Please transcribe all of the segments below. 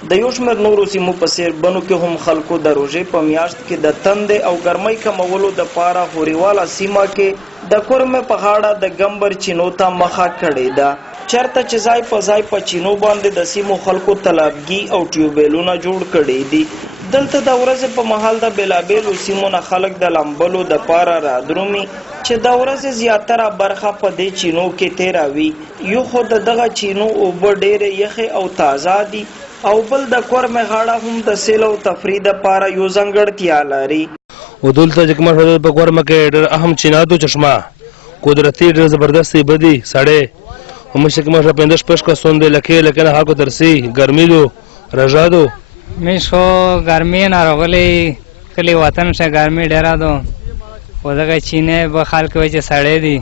د یو شمېر نورو سیمو په څېر بنو کې هم خلکو د روژې په میاشت کې د تندې او ګرمۍ کمولو دپاره هوریواله سیمه کې د کورمې په غاړه د ګمبر چینو ته مخه کړې ده. چېرته چې ځای په ځای په چینو باندې د سیمو خلکو تالابګي او ټیوبیلونه جوړ کړي دي. دلته د ورځې په مهال د بېلابېلو سیمو نه خلک د لامبلو دپاره رادرومي چې د ورځې زیاتره برخه په دې چینو کې تېروي. یو خو د دغه چینو اوبه ډېرې یخې او تازه دي او بل د کورمې غاړه هم د سیل او تفریح دپاره یو ځانګړتیا لري. و دلته چې کومه شوه په کورمه کې ډېر اهم چینات و چشمه قدرتي ډېر زبردست بدي سړی ومشه کومه شوه 5 کسان دی لکه نه خلکو ترسي ګرمي دو رژا دو میشو ګرمي نه راغلی کلی وطن شه ګرمي ډېره دو خو دغه چینې به خلک وایي چې سړی دي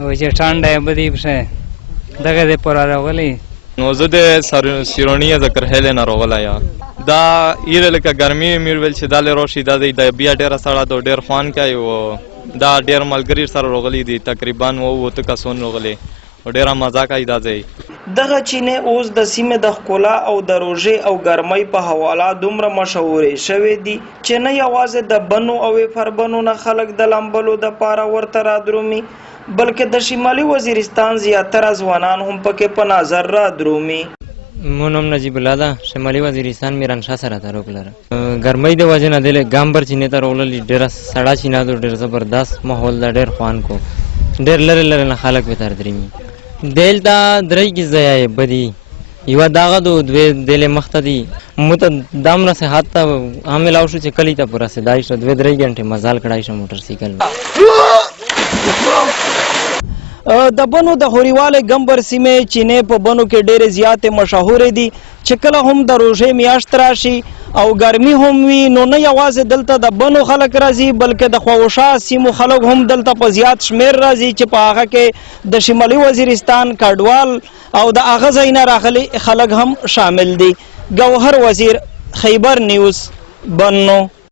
وایي چې ټنډه یې بدي پشه دغه دی پوره راغلی. نو زه د سیرونی ذکر هیله نه راغلی یا دا ایره لکه ګرمي میر ویل چې دا له روشي دا د بیا ډېره سړه دو ډېر خوان کوي او دا ډېر ملګري سره راغلي دي تقریبا اوته کسان راغلي او ډېره مزه کوي دا ځای. دغه چینې اوس د سیمې د ښکلا او د روژې او ګرمۍ په حواله دومره مشهورې شوې دي چې نه یوازې د بنو او ویفربنو نه خلک د لامبلو دپاره ورته رادرومي بلکې د شمالي وزیرستان زیاتره ځوانان هم پکې په نظر رادرومي. مو نوم نجیب الله ده. شمالي وزیرستان میرانشاه سره تعلق لري. ګرمۍ د وجې نه دی ګامبر چینې ته راغلي ډېره سړه چینه ده ډېر زبردست ماحول ده ډېر خوان کو ډېر لرې لرې نه خلک به تر درېمي. دلته درې ځایه بدي یوه دغه دو دوې دلې مخته دي مو ته دامره صحت ته هم میلاو شو چې کلي ته پوره رسېدای شو 2-3 غنټې مزال کړای شو موټرسایکل. د بنو د هوریواله ګمبر سیمې چینې په بنو کې ډېرې زیاتې مشهورې دي چې کله هم د روژې میاشت راشي او ګرمي هم وي نو نه یوازې دلته د بنو خلک راځي بلکې د خواوشا سیمو خلک هم دلته په زیات شمیر راځي چې په هغه کې د شمالي وزیرستان کډوال او د هغه ځای نه راغلي خلک هم شامل دي. ګوهر وزیر، خیبر نیوز، بنو.